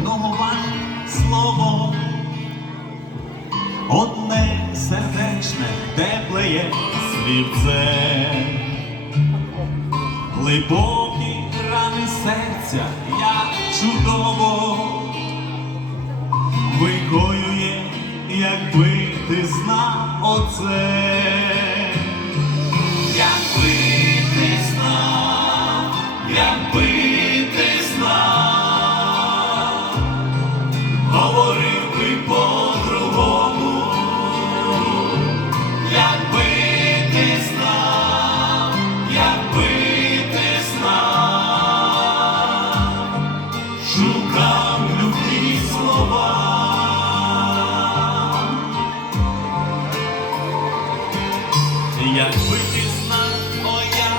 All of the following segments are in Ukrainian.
много слово, одне сердечне, теплеє слівце, глибокі рани серця, як чудово, викоює, якби ти знав оце. Шукав любі слова. Якби ти моя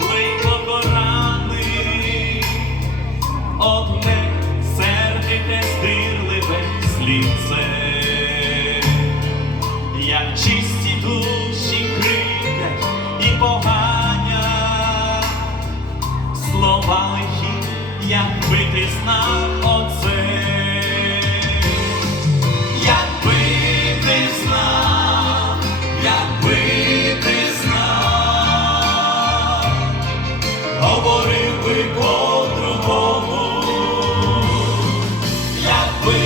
глибоко рани, одне сердите стирливе слівце, як чисті якби ти знав оце. Якби ти знав, якби ти знав, говорив би по-другому, якби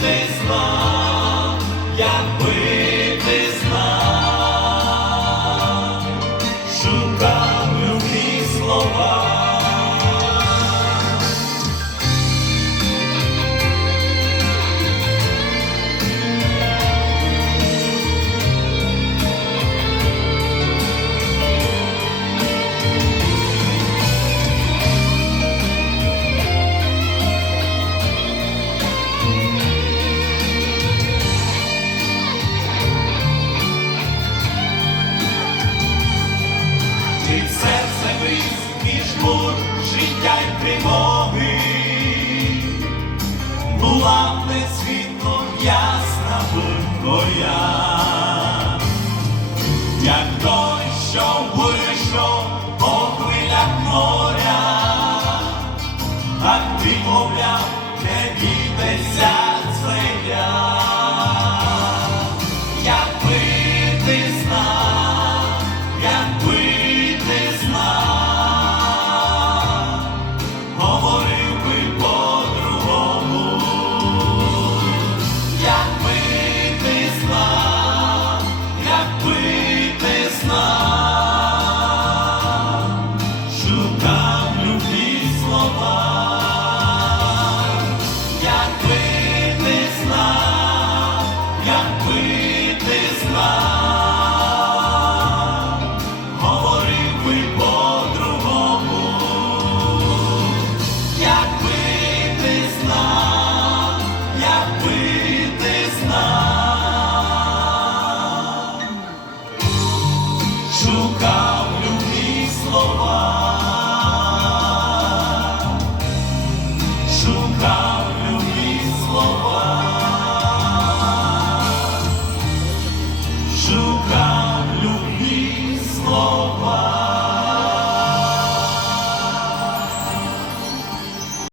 ти знав, якби серця міжмур життя й тривоги, була б не світло ясна твоя, як той, що вийшов по хвилях моря, так ти, мовляв, знав, якби ти знав, шукав любі слова.